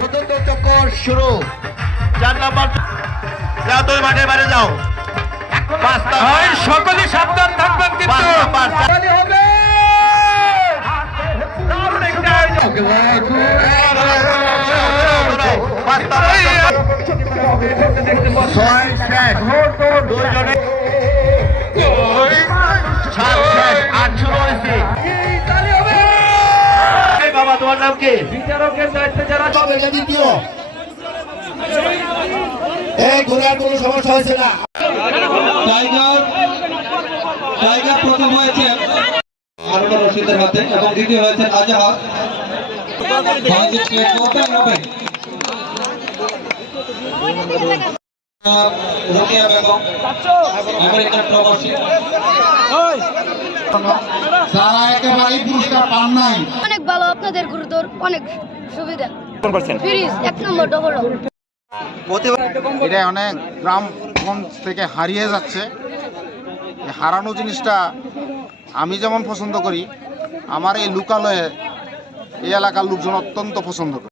চতুর্থ চক্কর শুরু। চার নম্বর যাও তুমি মাঠের বাইরে যাও। পাঁচ ভাই নম্বর। সকলে সাবধান থাকবেন পাঁচ কিন্তু। নম্বর। তাহলে তোমার নাম কি? বিচারকের দায়িত্বে যারা এটা দ্বিতীয়। এই ঘোরার কোনো সমস্যা হয়েছে না। টাইগার টাইগার প্রথম হয়েছে হারুন রশিদের হাতে এবং দ্বিতীয় হয়েছে আহ, রোকেয়া বেগম আমেরিকান প্রবাসী। যারা একেবারেই পুরস্কার পান নাই। আপনাদের গুরুতর অনেক সুবিধা। ফ্রিজ এক নম্বর ডবল এটা অনেক গ্রামগঞ্জ থেকে হারিয়ে যাচ্ছে। হারানো জিনিসটা আমি যেমন পছন্দ করি আমার এই লোকালয়ে এই এলাকার লোকজন অত্যন্ত পছন্দ করে।